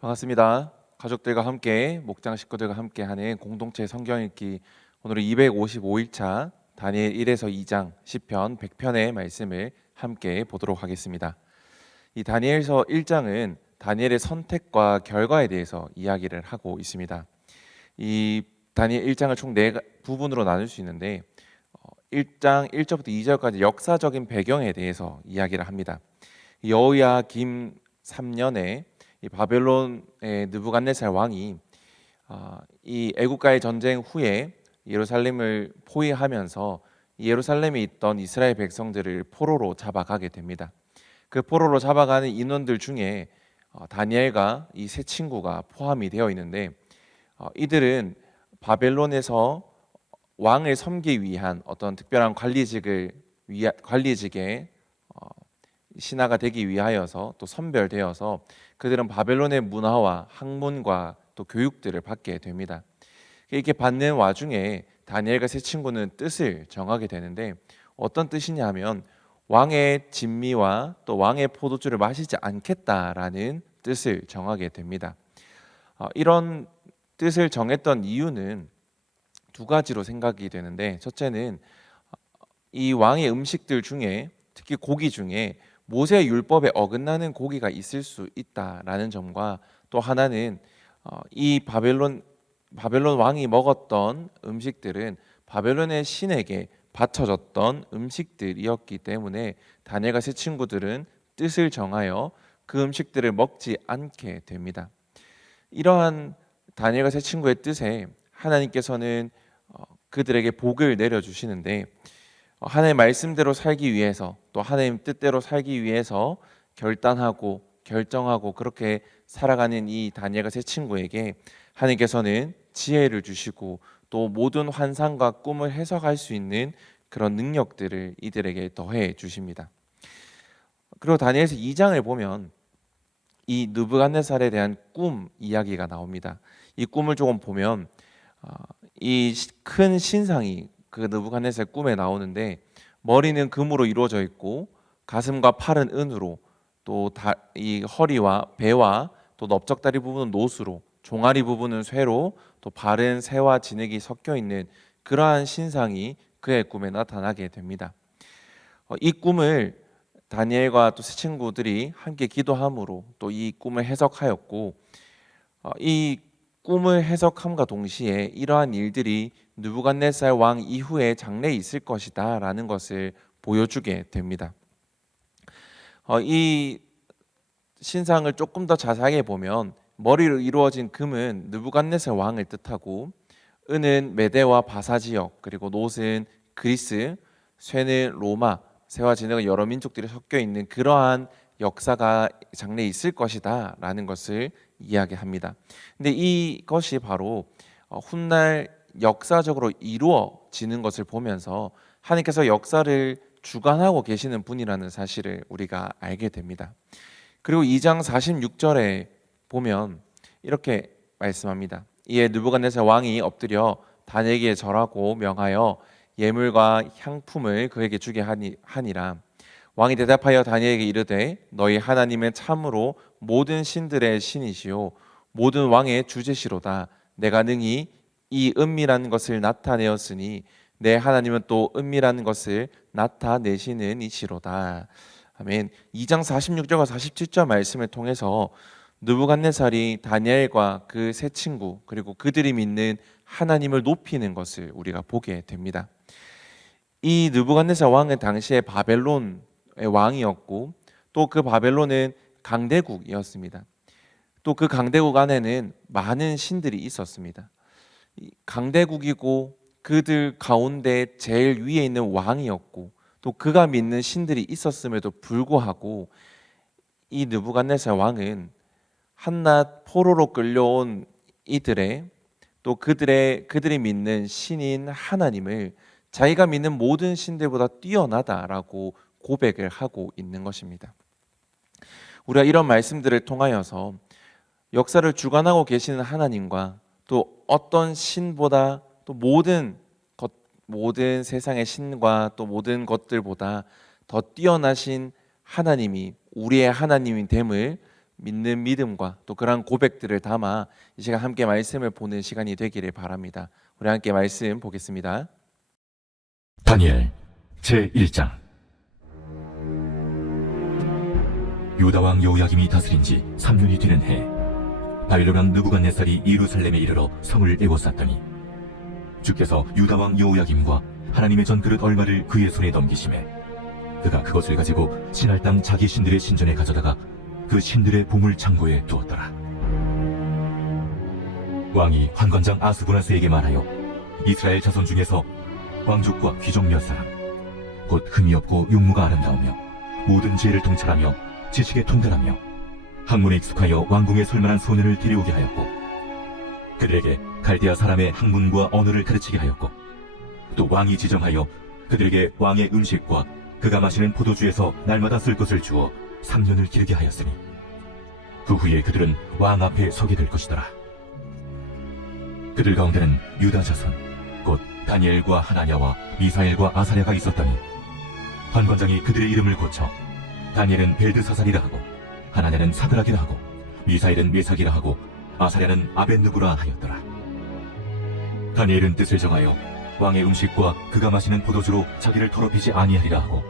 반갑습니다. 가족들과 함께 목장 식구들과 함께 하는 공동체 성경 읽기, 오늘은 255일차 다니엘 1에서 2장 시편 100편의 말씀을 함께 보도록 하겠습니다. 이 다니엘서 1장은 다니엘의 선택과 결과에 대해서 이야기를 하고 있습니다. 이 다니엘 1장을 총 4부분으로 나눌 수 있는데 1장 1절부터 2절까지 역사적인 배경에 대해서 이야기를 합니다. 여호야김 3년에 이 바벨론의 느부갓네살 왕이 이 애국가의 전쟁 후에 예루살렘을 포위하면서 예루살렘에 있던 이스라엘 백성들을 포로로 잡아가게 됩니다. 그 포로로 잡아가는 인원들 중에 다니엘과 이 세 친구가 포함이 되어 있는데 이들은 바벨론에서 왕을 섬기기 위한 어떤 특별한 관리직에 신하가 되기 위하여서 또 선별되어서 그들은 바벨론의 문화와 학문과 또 교육들을 받게 됩니다. 이렇게 받는 와중에 다니엘과 세 친구는 뜻을 정하게 되는데 어떤 뜻이냐 하면 왕의 진미와 또 왕의 포도주를 마시지 않겠다라는 뜻을 정하게 됩니다. 이런 뜻을 정했던 이유는 두 가지로 생각이 되는데, 첫째는 이 왕의 음식들 중에 특히 고기 중에 모세 율법에 어긋나는 고기가 있을 수 있다라는 점과, 또 하나는 이 바벨론 왕이 먹었던 음식들은 바벨론의 신에게 바쳐졌던 음식들이었기 때문에 다니엘과 세 친구들은 뜻을 정하여 그 음식들을 먹지 않게 됩니다. 이러한 다니엘과 세 친구의 뜻에 하나님께서는 그들에게 복을 내려주시는데, 하나님의 말씀대로 살기 위해서 또 하나님 뜻대로 살기 위해서 결단하고 결정하고 그렇게 살아가는 이 다니엘과 세 친구에게 하나님께서는 지혜를 주시고 또 모든 환상과 꿈을 해석할 수 있는 그런 능력들을 이들에게 더해 주십니다. 그리고 다니엘서 2장을 보면 이 느부갓네살에 대한 꿈 이야기가 나옵니다. 이 꿈을 조금 보면 이 큰 신상이 그 느부갓네살 꿈에 나오는데, 머리는 금으로 이루어져 있고 가슴과 팔은 은으로, 또 이 허리와 배와 또 넓적다리 부분은 노수로, 종아리 부분은 쇠로, 또 발은 새와 진흙이 섞여 있는 그러한 신상이 그의 꿈에 나타나게 됩니다. 이 꿈을 다니엘과 또 세 친구들이 함께 기도함으로 또 이 꿈을 해석하였고, 이 꿈을 해석함과 동시에 이러한 일들이 느부갓네살 왕 이후에 장래에 있을 것이다 라는 것을 보여주게 됩니다. 이 신상을 조금 더 자세하게 보면 머리로 이루어진 금은 느부갓네살 왕을 뜻하고, 은은 메대와 바사 지역, 그리고 노스는 그리스, 쇠는 로마, 새와 진흙은 여러 민족들이 섞여 있는 그러한 역사가 장래에 있을 것이다 라는 것을 이야기합니다. 근데 이것이 바로 훗날 역사적으로 이루어지는 것을 보면서 하나님께서 역사를 주관하고 계시는 분이라는 사실을 우리가 알게 됩니다. 그리고 2장 46절에 보면 이렇게 말씀합니다. 이에 느부갓네살 왕이 엎드려 다니엘에게 절하고 명하여 예물과 향품을 그에게 주게 하니라. 왕이 대답하여 다니엘에게 이르되 너희 하나님은 참으로 모든 신들의 신이시요 모든 왕의 주제시로다. 내가 능히 이 은밀한 것을 나타내었으니 내 하나님은 또 은밀한 것을 나타내시는 이시로다. 아멘. 2장 46절과 47절 말씀을 통해서 느부갓네살이 다니엘과 그 세 친구 그리고 그들이 믿는 하나님을 높이는 것을 우리가 보게 됩니다. 이 느부갓네살 왕은 당시에 바벨론의 왕이었고, 또 그 바벨론은 강대국이었습니다. 또 그 강대국 안에는 많은 신들이 있었습니다. 강대국이고 그들 가운데 제일 위에 있는 왕이었고, 또 그가 믿는 신들이 있었음에도 불구하고 이 느부갓네살 왕은 한낱 포로로 끌려온 이들의 또 그들이 믿는 신인 하나님을 자기가 믿는 모든 신들보다 뛰어나다라고 고백을 하고 있는 것입니다. 우리가 이런 말씀들을 통하여서 역사를 주관하고 계시는 하나님과 또 어떤 신보다 또 모든 세상의 신과 또 모든 것들보다 더 뛰어나신 하나님이 우리의 하나님인 됨을 믿는 믿음과 또 그러한 고백들을 담아 이 시간 함께 말씀을 보는 시간이 되기를 바랍니다. 우리 함께 말씀 보겠습니다. 다니엘 제1장. 유다왕 여호야김이 다스린 지 3년이 되는 해, 바빌론 왕 느부갓네살이 예루살렘에 이르러 성을 에워쌌더니 주께서 유다왕 여호야김과 하나님의 전그릇 얼마를 그의 손에 넘기심에 그가 그것을 가지고 신할 땅 자기 신들의 신전에 가져다가 그 신들의 보물 창고에 두었더라. 왕이 환관장 아스부나스에게 말하여 이스라엘 자손 중에서 왕족과 귀족 몇 사람, 곧 흠이 없고 용모가 아름다우며 모든 지혜를 통찰하며 지식에 통달하며 학문에 익숙하여 왕궁에 설만한 소년을 데려오게 하였고, 그들에게 갈대아 사람의 학문과 언어를 가르치게 하였고, 또 왕이 지정하여 그들에게 왕의 음식과 그가 마시는 포도주에서 날마다 쓸 것을 주어 3년을 기르게 하였으니 그 후에 그들은 왕 앞에 서게 될 것이더라. 그들 가운데는 유다 자손 곧 다니엘과 하나냐와 미사엘과 아사랴가 있었더니 환관장이 그들의 이름을 고쳐 다니엘은 벨드사살이라 하고 하나냐는 사드락이라 하고 미사엘은 메삭이라 하고 아사랴는 아벤느구라 하였더라. 다니엘은 뜻을 정하여 왕의 음식과 그가 마시는 포도주로 자기를 더럽히지 아니하리라 하고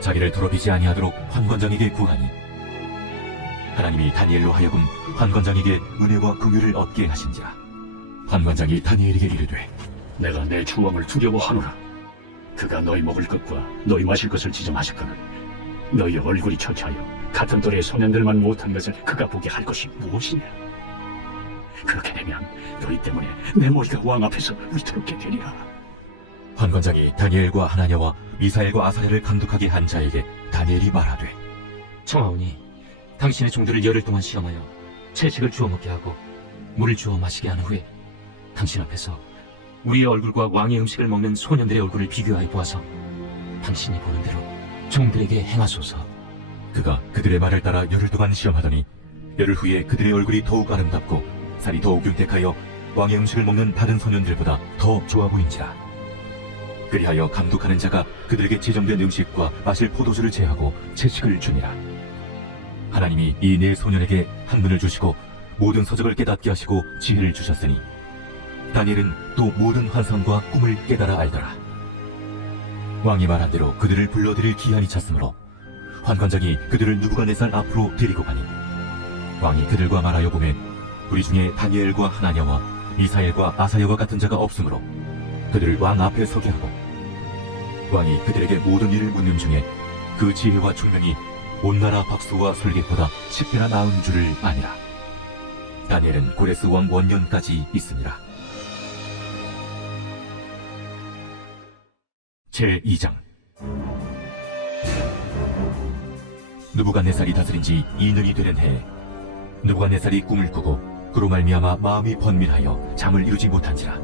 자기를 더럽히지 아니하도록 환관장에게 구하니 하나님이 다니엘로 하여금 환관장에게 은혜와 긍휼을 얻게 하신지라. 환관장이 다니엘에게 이르되 내가 내 주왕을 두려워하노라. 그가 너희 먹을 것과 너희 마실 것을 지정하셨거늘 너희 얼굴이 처치하여 같은 또래의 소년들만 못한 것을 그가 보게 할 것이 무엇이냐. 그렇게 되면 너희 때문에 내 머리가 왕 앞에서 위태롭게 되리라. 환관장이 다니엘과 하나냐와 미사엘과 아사랴를 감독하게 한 자에게 다니엘이 말하되 청하오니 당신의 종들을 열흘 동안 시험하여 채식을 주워 먹게 하고 물을 주워 마시게 한 후에 당신 앞에서 우리의 얼굴과 왕의 음식을 먹는 소년들의 얼굴을 비교하여 보아서 당신이 보는 대로 종들에게 행하소서. 그가 그들의 말을 따라 열흘 동안 시험하더니 열흘 후에 그들의 얼굴이 더욱 아름답고 살이 더욱 윤택하여 왕의 음식을 먹는 다른 소년들보다 더 좋아 보인지라. 그리하여 감독하는 자가 그들에게 지정된 음식과 마실 포도주를 제하고 채식을 주니라. 하나님이 이 네 소년에게 학문을 주시고 모든 서적을 깨닫게 하시고 지혜를 주셨으니 다니엘은 또 모든 환상과 꿈을 깨달아 알더라. 왕이 말한 대로 그들을 불러들일 기한이 찼으므로 환관장이 그들을 느부갓네살 앞으로 데리고 가니 왕이 그들과 말하여 보매 우리 중에 다니엘과 하나냐와 미사엘과 아사랴와 같은 자가 없으므로 그들을 왕 앞에 서게 하고 왕이 그들에게 모든 일을 묻는 중에 그 지혜와 총명이 온 나라 박수와 설계보다 10배나 나은 줄을 아니라. 다니엘은 고레스 왕 원년까지 있습니다. 제2장. 느부갓네살이 다스린 지 2년이 되는 해에 느부갓네살이 꿈을 꾸고 그로 말미암아 마음이 번민하여 잠을 이루지 못한지라.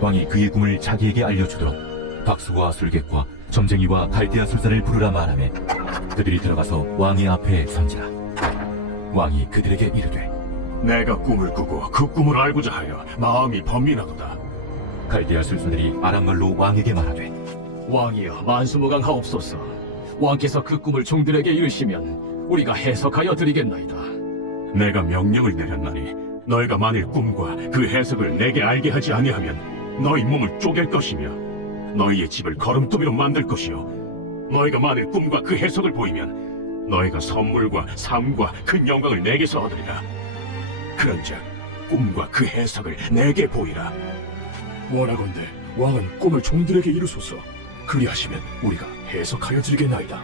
왕이 그의 꿈을 자기에게 알려주도록 박수와 술객과 점쟁이와 갈대아 술사를 부르라 말하매 그들이 들어가서 왕의 앞에 선지라. 왕이 그들에게 이르되 내가 꿈을 꾸고 그 꿈을 알고자 하여 마음이 번민하도다. 갈대아 술사들이 아람말로 왕에게 말하되 왕이여 만수무강하옵소서. 왕께서 그 꿈을 종들에게 이르시면 우리가 해석하여 드리겠나이다. 내가 명령을 내렸나니 너희가 만일 꿈과 그 해석을 내게 알게 하지 아니하면 너희 몸을 쪼갤 것이며 너희의 집을 거름더미로 만들 것이요 너희가 만일 꿈과 그 해석을 보이면 너희가 선물과 삶과 큰 영광을 내게서 얻으리라. 그런즉 꿈과 그 해석을 내게 보이라. 원하건대 왕은 꿈을 종들에게 이루소서. 그리하시면 우리가 해석하여 드리겠나이다.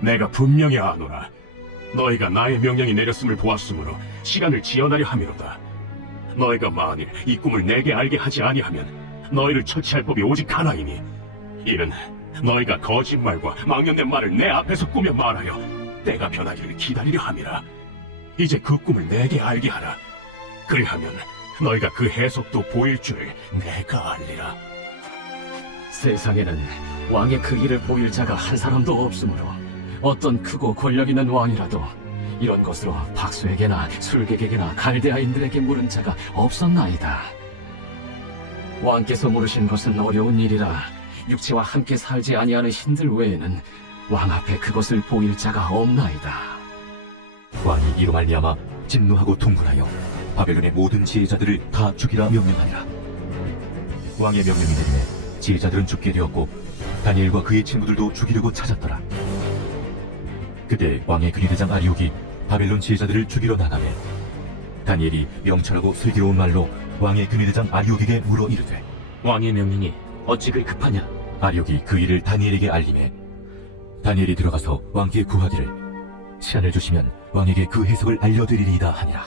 내가 분명히 아노라. 너희가 나의 명령이 내렸음을 보았으므로 시간을 지연하려 함이로다. 너희가 만일 이 꿈을 내게 알게 하지 아니하면 너희를 처치할 법이 오직 하나이니 이는 너희가 거짓말과 망령된 말을 내 앞에서 꾸며 말하여 때가 변하기를 기다리려 함이라. 이제 그 꿈을 내게 알게 하라. 그리하면 너희가 그 해석도 보일 줄을 내가 알리라. 세상에는 왕의 그 일을 보일 자가 한 사람도 없으므로 어떤 크고 권력 있는 왕이라도 이런 것으로 박수에게나 술객에게나 갈대아인들에게 물은 자가 없었나이다. 왕께서 물으신 것은 어려운 일이라 육체와 함께 살지 아니하는 신들 외에는 왕 앞에 그것을 보일 자가 없나이다. 왕이 이로 말미암아 진노하고 통분하여 바벨론의 모든 지혜자들을 다 죽이라 명령하니라. 왕의 명령이 내림에 지혜자들은 죽게 되었고 다니엘과 그의 친구들도 죽이려고 찾았더라. 그때 왕의 근위대장 아리옥이 바벨론 지혜자들을 죽이러 나가매 다니엘이 명철하고 슬기로운 말로 왕의 근위대장 아리옥에게 물어 이르되 왕의 명령이 어찌 그리 급하냐? 아리옥이 그 일을 다니엘에게 알리매 다니엘이 들어가서 왕께 구하기를 시간을 주시면 왕에게 그 해석을 알려드리리이다 하니라.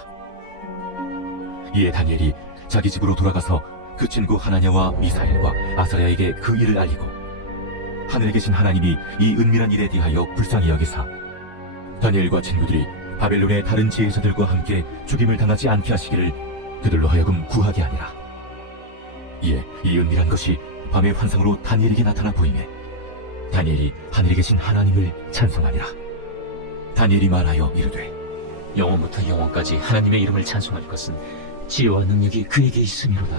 이에 다니엘이 자기 집으로 돌아가서 그 친구 하나냐와 미사엘과 아사랴에게 그 일을 알리고 하늘에 계신 하나님이 이 은밀한 일에 대하여 불쌍히 여기사 다니엘과 친구들이 바벨론의 다른 지혜자들과 함께 죽임을 당하지 않게 하시기를 그들로 하여금 구하게 하니라. 이에 이 은밀한 것이 밤의 환상으로 다니엘에게 나타나 보이매 다니엘이 하늘에 계신 하나님을 찬송하니라. 다니엘이 말하여 이르되 영원부터 영원까지 하나님의 이름을 찬송할 것은 지혜와 능력이 그에게 있음이로다.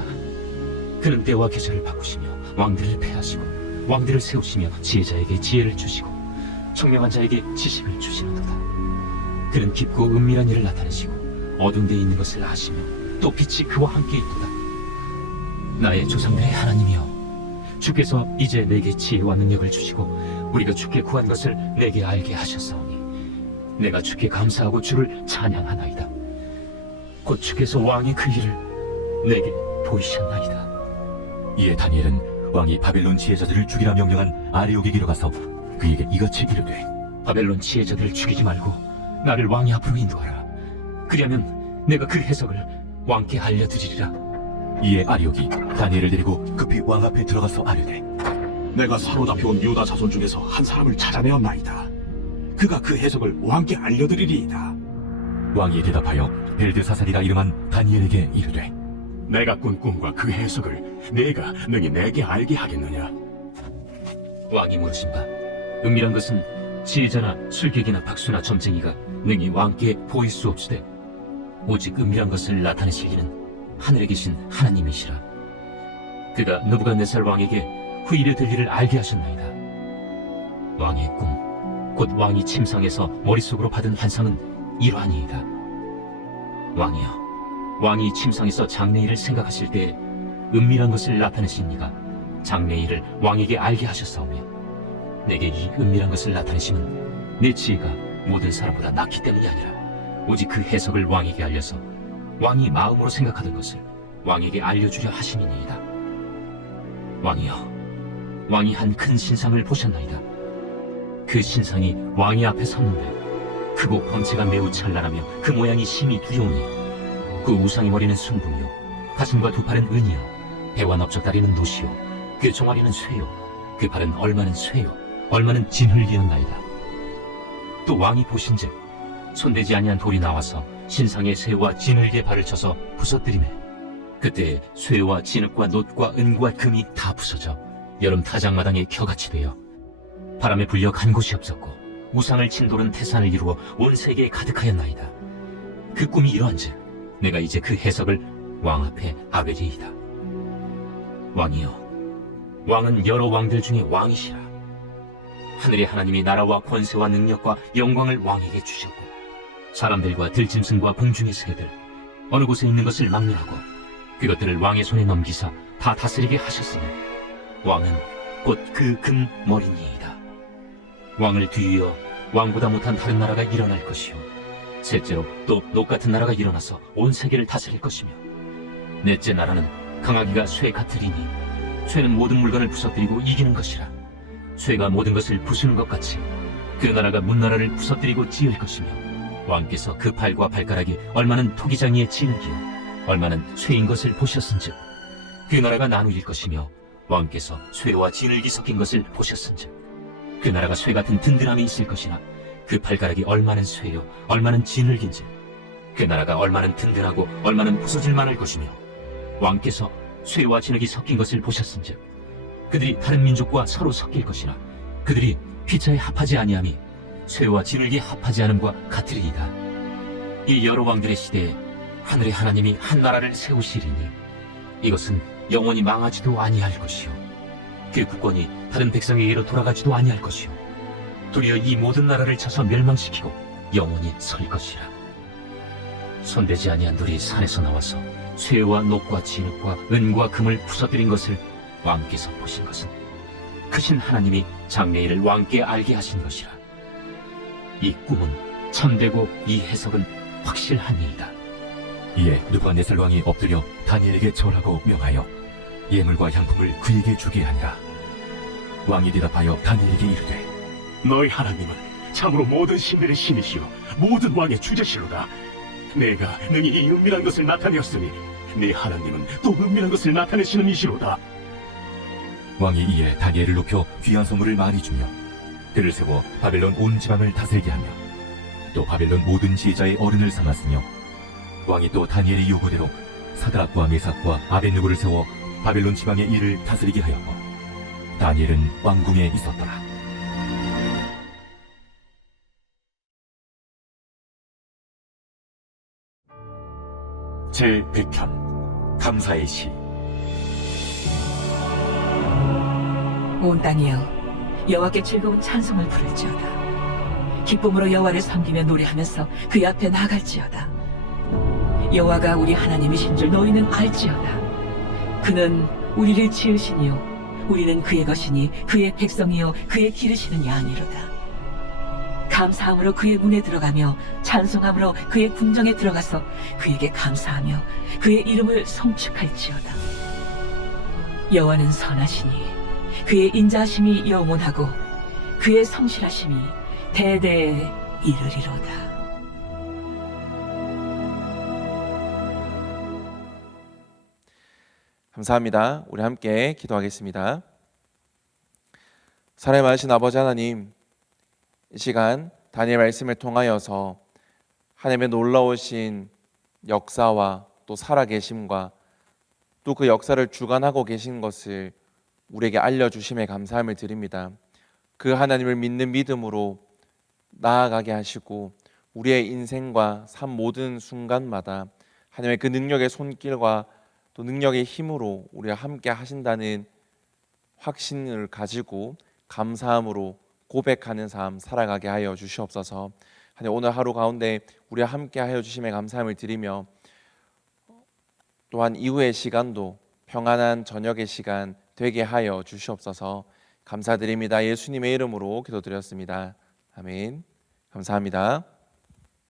그는 때와 계절을 바꾸시며 왕들을 패하시고 왕들을 세우시며 지혜자에게 지혜를 주시고 청명한 자에게 지식을 주시는도다. 그는 깊고 은밀한 일을 나타내시고 어두운 데에 있는 것을 아시며 또 빛이 그와 함께 있도다. 나의 조상들의 하나님이여, 주께서 이제 내게 지혜와 능력을 주시고 우리가 주께 구한 것을 내게 알게 하셨사오니 내가 주께 감사하고 주를 찬양하나이다. 곧 주께서 왕의 그 일을 내게 보이셨나이다. 이에 다니엘은 왕이 바벨론 지혜자들을 죽이라 명령한 아리옥에게로 가서 그에게 이같이 이르되 바벨론 지혜자들을 죽이지 말고 나를 왕의 앞으로 인도하라. 그리하면 내가 그 해석을 왕께 알려드리리라. 이에 아리옥이 다니엘을 데리고 급히 왕 앞에 들어가서 아뢰되 내가 사로잡혀온 유다 자손 중에서 한 사람을 찾아내었나이다. 그가 그 해석을 왕께 알려드리리이다. 왕이 대답하여 벨드사살이라 이름한 다니엘에게 이르되 내가 꾼 꿈과 그 해석을 내가 능히 내게 알게 하겠느냐? 왕이 물으신 바 은밀한 것은 지혜자나 술객이나 박수나 점쟁이가 능히 왕께 보일 수 없으되 오직 은밀한 것을 나타내실 이는 하늘에 계신 하나님이시라. 그가 느부갓네살 왕에게 후일에 될 일을 알게 하셨나이다. 왕의 꿈, 곧 왕이 침상에서 머릿속으로 받은 환상은 이러하니이다. 왕이여, 왕이 침상에서 장래일을 생각하실 때에 은밀한 것을 나타내신 이가 장래일을 왕에게 알게 하셨사오며 내게 이 은밀한 것을 나타내심은 내 지혜가 모든 사람보다 낫기 때문이 아니라 오직 그 해석을 왕에게 알려서 왕이 마음으로 생각하던 것을 왕에게 알려주려 하심이니이다. 왕이여, 왕이 한 큰 신상을 보셨나이다. 그 신상이 왕의 앞에 섰는데 크고 범체가 매우 찬란하며 그 모양이 심히 두려우니 그 우상이 머리는 순금이요 가슴과 두 팔은 은이요 배와 넓적다리는 노시요 그 종아리는 쇠요 그 발은 얼마는 쇠요 얼마는 진흙이었나이다. 또 왕이 보신즉 손대지 아니한 돌이 나와서 신상의 쇠와 진흙의 발을 쳐서 부서뜨리매 그때 쇠와 진흙과 놋과 은과 금이 다 부서져 여름 타작마당에 겨같이 되어 바람에 불려 간 곳이 없었고 우상을 친 돌은 태산을 이루어 온 세계에 가득하였나이다. 그 꿈이 이러한즉 내가 이제 그 해석을 왕 앞에 아뢰리이다. 왕이여, 왕은 여러 왕들 중에 왕이시라. 하늘의 하나님이 나라와 권세와 능력과 영광을 왕에게 주셨고 사람들과 들짐승과 공중의 새들 어느 곳에 있는 것을 막론하고 그것들을 왕의 손에 넘기사 다 다스리게 하셨으니 왕은 곧 그 금머리니이다. 왕을 뒤이어 왕보다 못한 다른 나라가 일어날 것이요 셋째로 또 놋 같은 나라가 일어나서 온 세계를 다스릴 것이며 넷째 나라는 강하기가 쇠 같으리니 쇠는 모든 물건을 부서뜨리고 이기는 것이라. 쇠가 모든 것을 부수는 것 같이 그 나라가 문나라를 부서뜨리고 찌을 것이며 왕께서 그 팔과 발가락이 얼마는 토기장이에 진흙이요 얼마는 쇠인 것을 보셨은즉 그 나라가 나누일 것이며 왕께서 쇠와 진흙이 섞인 것을 보셨은즉 그 나라가 쇠 같은 든든함이 있을 것이나 그 발가락이 얼마는 쇠요 얼마는 진흙인지 그 나라가 얼마는 든든하고 얼마는 부서질 만할 것이며 왕께서 쇠와 진흙이 섞인 것을 보셨은즉 그들이 다른 민족과 서로 섞일 것이나 그들이 피차에 합하지 아니함이 쇠와 진흙이 합하지 않음과 같으리이다. 이 여러 왕들의 시대에 하늘의 하나님이 한 나라를 세우시리니 이것은 영원히 망하지도 아니할 것이요 그 국권이 다른 백성에게로 돌아가지도 아니할 것이요 도리어 이 모든 나라를 쳐서 멸망시키고 영원히 설 것이라. 손대지 아니한 돌이 산에서 나와서 쇠와 녹과 진흙과 은과 금을 부서뜨린 것을 왕께서 보신 것은 크신 하나님이 장래일을 왕께 알게 하신 것이라. 이 꿈은 참되고 이 해석은 확실하니이다. 이에 느부갓네살 왕이 엎드려 다니엘에게 절하고 명하여 예물과 향품을 그에게 주게 하니라. 왕이 대답하여 다니엘에게 이르되 너희 하나님은 참으로 모든 신들의 신이시요 모든 왕의 주제시로다. 내가 능히 이 은밀한 것을 나타내었으니 네 하나님은 또 은밀한 것을 나타내시는 이시로다. 왕이 이에 다니엘을 높여 귀한 선물을 많이 주며 그를 세워 바벨론 온 지방을 다스리게 하며 또 바벨론 모든 지혜자의 어른을 삼았으며 왕이 또 다니엘의 요구대로 사드락과 메삭과 아벳느고를 세워 바벨론 지방의 일을 다스리게 하였고 다니엘은 왕궁에 있었더라. 제100편 감사의 시. 온 땅이여 여호와께 즐거운 찬송을 부를지어다. 기쁨으로 여호와를 섬기며 노래하면서 그 앞에 나갈지어다. 여호와가 우리 하나님이신 줄 너희는 알지어다. 그는 우리를 지으시니요 우리는 그의 것이니 그의 백성이요 그의 기르시는 양이로다. 감사함으로 그의 문에 들어가며 찬송함으로 그의 궁정에 들어가서 그에게 감사하며 그의 이름을 송축할지어다. 여호와는 선하시니 그의 인자하심이 영원하고 그의 성실하심이 대대에 이르리로다. 감사합니다. 우리 함께 기도하겠습니다. 사랑의 많으신 아버지 하나님, 이 시간 다니엘 말씀을 통하여서 하나님의 놀라우신 역사와 또 살아계심과 또 그 역사를 주관하고 계신 것을 우리에게 알려주심에 감사함을 드립니다. 그 하나님을 믿는 믿음으로 나아가게 하시고 우리의 인생과 삶 모든 순간마다 하나님의 그 능력의 손길과 또 능력의 힘으로 우리와 함께 하신다는 확신을 가지고 감사함으로 고백하는 삶 살아가게 하여 주시옵소서. 하나님 오늘 하루 가운데 우리와 함께 하여 주심에 감사함을 드리며 또한 이후의 시간도 평안한 저녁의 시간 되게 하여 주시옵소서. 감사드립니다. 예수님의 이름으로 기도드렸습니다. 아멘. 감사합니다.